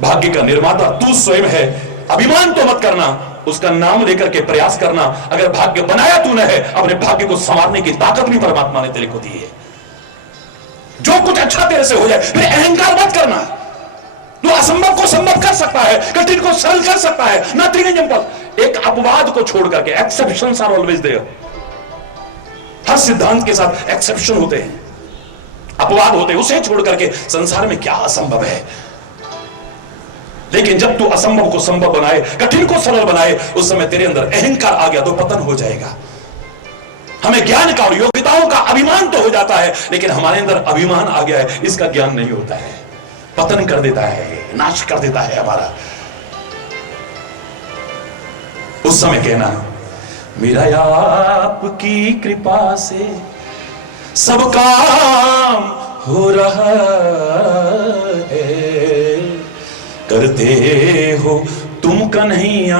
भाग्य का निर्माता तू स्वयं है। अभिमान तो मत करना, उसका नाम लेकर के प्रयास करना। अगर भाग्य बनाया तूने है, अपने भाग्य को संवारने की ताकत भी परमात्मा ने तेरे को दी है। जो कुछ अच्छा तेरे से हो जाए, फिर अहंकार मत करना। तू असंभव को संभव कर सकता है, कठिन को सरल कर सकता है। Nothing is impossible. एक अपवाद को छोड़ करके, एक्सेप्शंस आर ऑलवेज देयर। हर सिद्धांत के साथ एक्सेप्शन होते हैं, अपवाद होते हैं। उसे छोड़ करके संसार में क्या असंभव है। लेकिन जब तू असंभव को संभव बनाए, कठिन को सरल बनाए, उस समय तेरे अंदर अहंकार आ गया तो पतन हो जाएगा। हमें ज्ञान का और योग्यताओं का अभिमान तो हो जाता है, लेकिन हमारे अंदर अभिमान आ गया है, इसका ज्ञान नहीं होता है। पतन कर देता है, नाश कर देता है हमारा। उस समय कहना, मेरा आपकी कृपा से सब काम हो रहा है। करते हो तुम कन्हैया,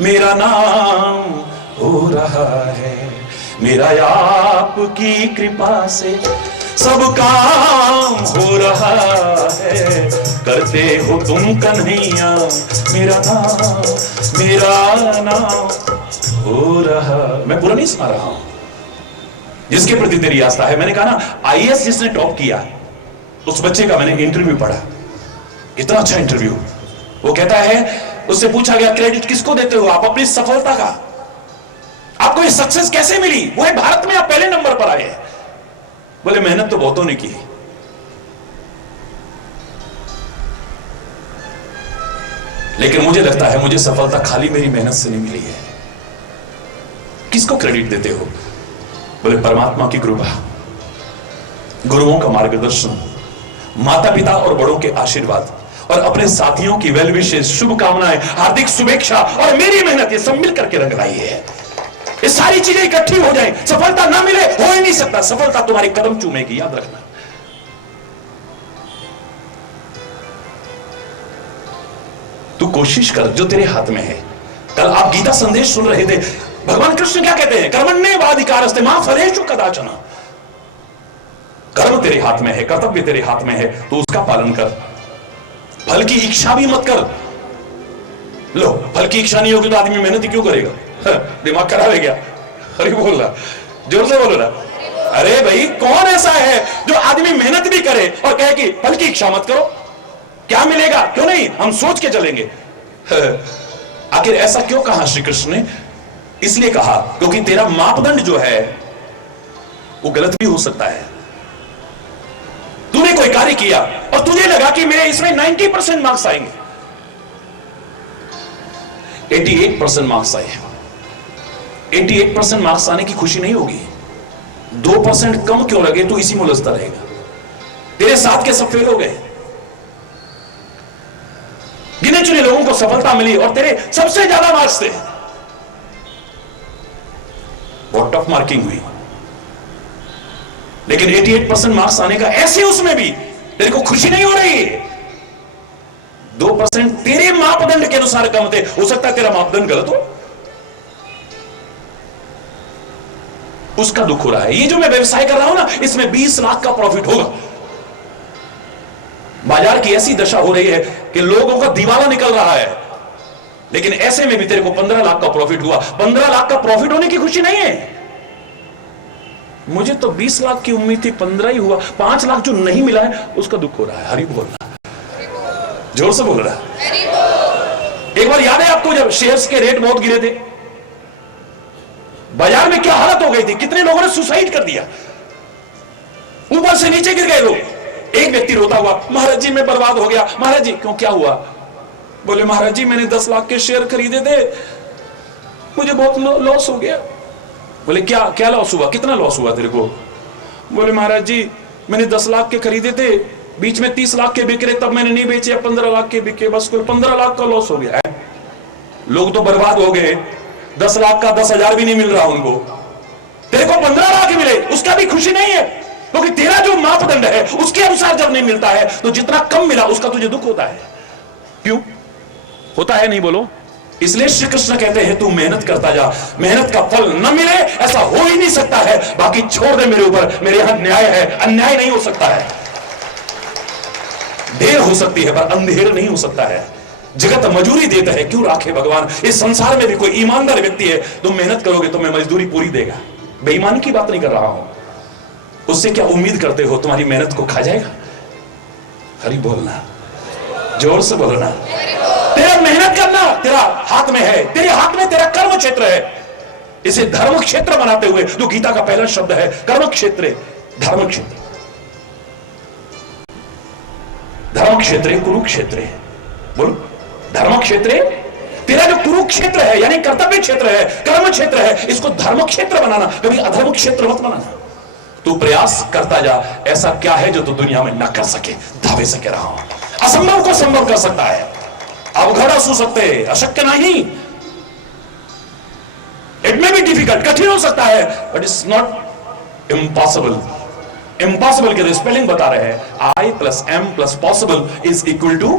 मेरा नाम हो रहा है, मेरा आपकी कृपा से सब काम हो रहा है। करते हो तुम कन्हैया, मेरा नाम हो रहा। मैं पूरा नहीं सुना रहा हूं। जिसके प्रति तेरी आस्था है, मैंने कहा ना आईएएस जिसने टॉप किया उस बच्चे का मैंने इंटरव्यू पढ़ा, इतना अच्छा इंटरव्यू। वो कहता है, उससे पूछा गया क्रेडिट किसको देते हो आप अपनी सफलता का, आपको ये सक्सेस कैसे मिली? वो है भारत में आप पहले नंबर पर आए। बोले मेहनत तो बहुतों ने की, लेकिन मुझे लगता है मुझे सफलता खाली मेरी मेहनत से नहीं मिली है। किसको क्रेडिट देते हो? बोले परमात्मा की कृपा, गुरुओं का मार्गदर्शन, माता पिता और बड़ों के आशीर्वाद और अपने साथियों की वेल विशेष, शुभकामनाएं, हार्दिक शुभेच्छा और मेरी मेहनत, ये सब मिल करके रंग लाई है। ये सारी चीजें इकट्ठी हो जाएं, सफलता ना मिले हो ही नहीं सकता। सफलता तुम्हारी कदम चूमेगी, याद रखना। तू कोशिश कर जो तेरे हाथ में है। कल आप गीता संदेश सुन रहे थे, भगवान कृष्ण क्या कहते हैं? कर्मण्येवाधिकारस्ते मा फलेषु कदाचन। कर्म तेरे हाथ में है, कर्तव्य तेरे हाथ में है, तो उसका पालन कर। फल की इच्छा भी मत कर। लो, फल की इच्छा नहीं होगी तो आदमी मेहनत ही क्यों करेगा? दिमाग खराब है क्या? अरे बोल रहा, जोर से बोलो ना। अरे भाई, कौन ऐसा है जो आदमी मेहनत भी करे और कहे कि फल की इच्छा मत करो, क्या मिलेगा? क्यों नहीं, हम सोच के चलेंगे। आखिर ऐसा क्यों कहा श्री कृष्ण ने? इसलिए कहा क्योंकि तेरा मापदंड जो है वो गलत भी हो सकता है। तूने कोई कार्य किया और तुझे लगा कि मेरे इसमें 90% मार्क्स आएंगे, 88% मार्क्स आए। 88% मार्क्स आने की खुशी नहीं होगी, 2% कम क्यों लगे तो इसी में उलझता रहेगा। तेरे साथ के सब फेल हो गए, गिने चुने लोगों को सफलता मिली और तेरे सबसे ज्यादा मार्क्स थे। बहुत टफ मार्किंग हुई, लेकिन 88% मार्क्स आने का ऐसे उसमें भी तेरे को खुशी नहीं हो रही है। 2% तेरे मापदंड के अनुसार कम थे, हो सकता है तेरा मापदंड गलत हो, उसका दुख हो रहा है। ये जो मैं व्यवसाय कर रहा हूं ना, इसमें 20 लाख का प्रॉफिट होगा। बाजार की ऐसी दशा हो रही है कि लोगों का दिवाला निकल रहा है, लेकिन ऐसे में भी तेरे को 15 लाख का प्रॉफिट हुआ। 15 लाख का प्रॉफिट होने की खुशी नहीं है। मुझे तो 20 लाख की उम्मीद थी, 15 ही हुआ। 5 लाख जो नहीं मिला है उसका दुख हो रहा है। हरि बोलना, जोर से बोल रहा है। एक बार याद है आपको जब शेयर्स के रेट बहुत गिरे थे, बाजार में क्या हालत हो गई थी? कितने लोगों ने सुसाइड कर दिया, ऊपर से नीचे गिर गए लोग। एक व्यक्ति रोता हुआ, महाराज जी मैं बर्बाद हो गया। महाराज जी, क्यों, क्या हुआ? बोले महाराज जी मैंने 10 लाख के शेयर खरीदे थे, मुझे बहुत लॉस हो गया। बोले क्या लॉस हुआ? कितना लॉस हुआ तेरे को? बोले महाराज जी मैंने 10 लाख के खरीदे थे, बीच में 30 लाख के बिक रहे, तब मैंने नहीं बेचे, 15 लाख के बिके, बस कुल 15 लाख का लॉस हो गया है। लोग तो बर्बाद हो गए, 10 लाख का 10,000 भी नहीं मिल रहा उनको। तेरे को 15 लाख ही मिले, उसका भी खुशी नहीं है, क्योंकि तेरा जो मापदंड है उसके अनुसार जब नहीं मिलता है तो जितना कम मिला उसका तुझे दुख होता है। क्यों होता है? नहीं बोलो। इसलिए श्री कृष्ण कहते हैं तू मेहनत करता जा, मेहनत का फल न मिले ऐसा हो ही नहीं सकता है। बाकी छोड़ दे मेरे ऊपर, मेरे यहां न्याय है, अन्याय नहीं हो सकता है। देर हो सकती है पर अंधेर नहीं हो सकता है। जगत मजूरी देता है, क्यों राखे भगवान? इस संसार में भी कोई ईमानदार व्यक्ति है, तुम मेहनत करोगे तो मैं मजदूरी पूरी देगा। बेईमानी की बात नहीं कर रहा हूं। उससे क्या उम्मीद करते हो तुम्हारी मेहनत को खा जाएगा? हरि बोलना, जोर से बोलना। तेरा मेहनत करना तेरा हाथ में है, तेरे हाथ में तेरा कर्म क्षेत्र है। इसे धर्म क्षेत्र बनाते हुए जो गीता का पहला शब्द है कर्म क्षेत्र, धर्म क्षेत्र, धर्म क्षेत्र कुरुक्षेत्र। बोलो, धर्म क्षेत्र तेरा जो कुरुक्षेत्र है यानी कर्तव्य क्षेत्र है, कर्म क्षेत्र है, इसको धर्म क्षेत्र बनाना, कभी अधर्म क्षेत्र मत बनाना। तू प्रयास करता जा। ऐसा क्या है जो तू दुनिया में न कर सके? दावे से कह रहा हूं, असंभव को संभव कर सकता है, अवघड़ हो सकते, अशक्य नहीं। इट मे बी डिफिकल्ट, कठिन हो सकता है, but it's not impossible. Impossible के स्पेलिंग बता रहे हैं, I + M + possible is equal to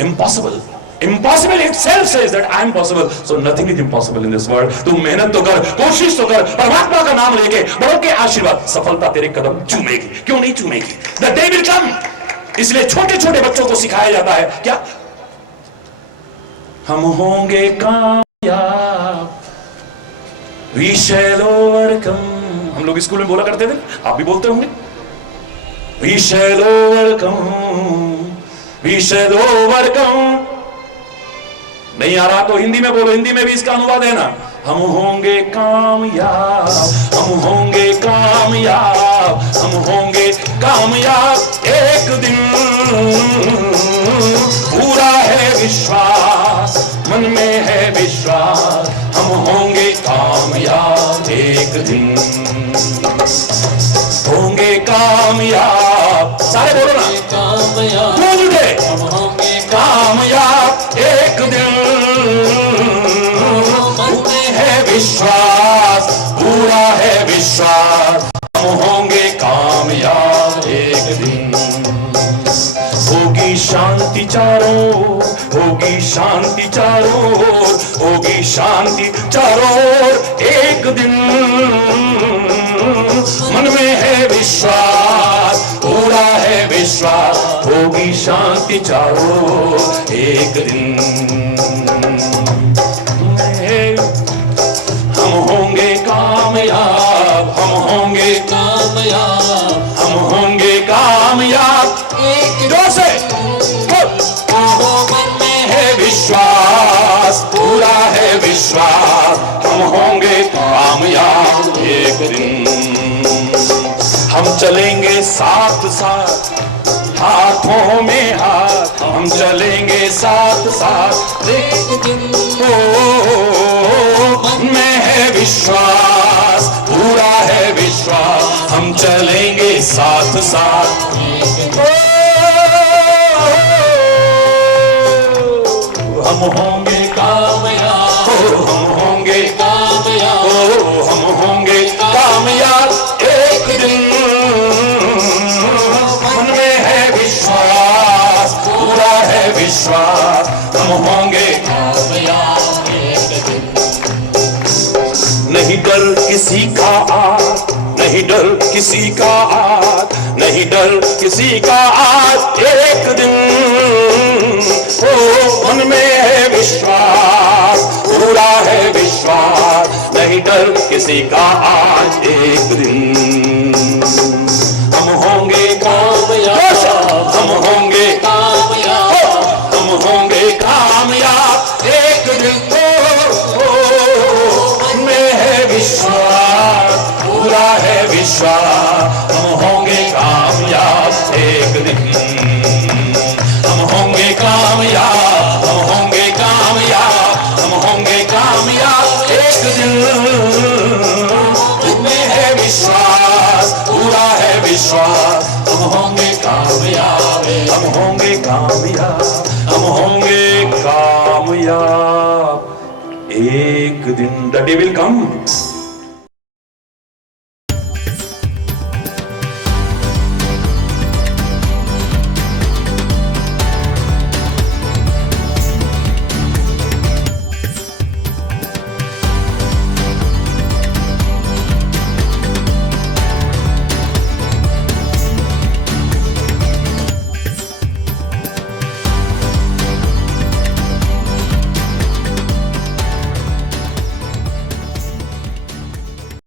impossible, Impossible itself says that I am possible. So nothing is impossible in this world. तू मेहनत तो कर, कोशिश तो कर, परमात्मा का नाम लेके, बड़ों के आशीर्वाद, सफलता तेरे कदम चूमेगी। क्यों नहीं चूमेगी? The day will come. इसलिए छोटे छोटे बच्चों को सिखाया जाता है क्या? हम होंगे कामयाब, we shall overcome. हम लोग स्कूल में बोला करते थे, आप भी बोलते होंगे, we shall overcome, we shall overcome. नहीं आ रहा तो हिंदी में बोलो, हिंदी में भी इसका अनुवाद है ना, हम होंगे कामयाब, हम होंगे कामयाब, हम होंगे कामयाब एक दिन, पूरा है विश्वास, मन में है विश्वास, हम होंगे कामयाब एक दिन, होंगे कामयाब, सारे बोलो ना, कामयाब बोल उठे, हम होंगे कामयाब एक दिन, मन में है विश्वास, पूरा है विश्वास, हम होंगे कामयाब एक दिन, होगी शांति चारों ओर, होगी शांति चारों ओर, होगी शांति चारों ओर एक दिन, मन में है विश्वास, पूरा है विश्वास, होगी शांति चारों ओर एक दिन, हम होंगे कामयाब, हम होंगे कामयाब हम होंगे कामयाब एक जोर से मन में है विश्वास, पूरा है विश्वास, हम होंगे कामयाब एक दिन, हम चलेंगे साथ साथ, हाथों में हाथ, हम चलेंगे साथ साथ एक दिन मन में है विश्वास, पूरा है विश्वास, हम चलेंगे साथ साथ, हम होंगे कामयाब हम होंगे कामयाब हम होंगे कामयाब एक दिन, मन में है विश्वास, पूरा है विश्वास, हम होंगे कामयाब एक दिन नहीं डर किसी का आज, नहीं डर किसी का आज, नहीं डर किसी का आज एक दिन, ओ मन में है विश्वास, पूरा है विश्वास, नहीं डर किसी का आज एक दिन, हम होंगे कामयाब, हम होंगे कामयाब हम होंगे कामयाब एक दिन, में है विश्वास, पूरा है विश्वास, हम होंगे कामयाब एक दिन, हम होंगे कामयाब, हम होंगे कामयाब, हम होंगे कामयाब एक दिन, में है विश्वास, पूरा है विश्वास, हम होंगे कामयाब, हम होंगे कामयाब, हम होंगे कामयाब एक दिन. The day will come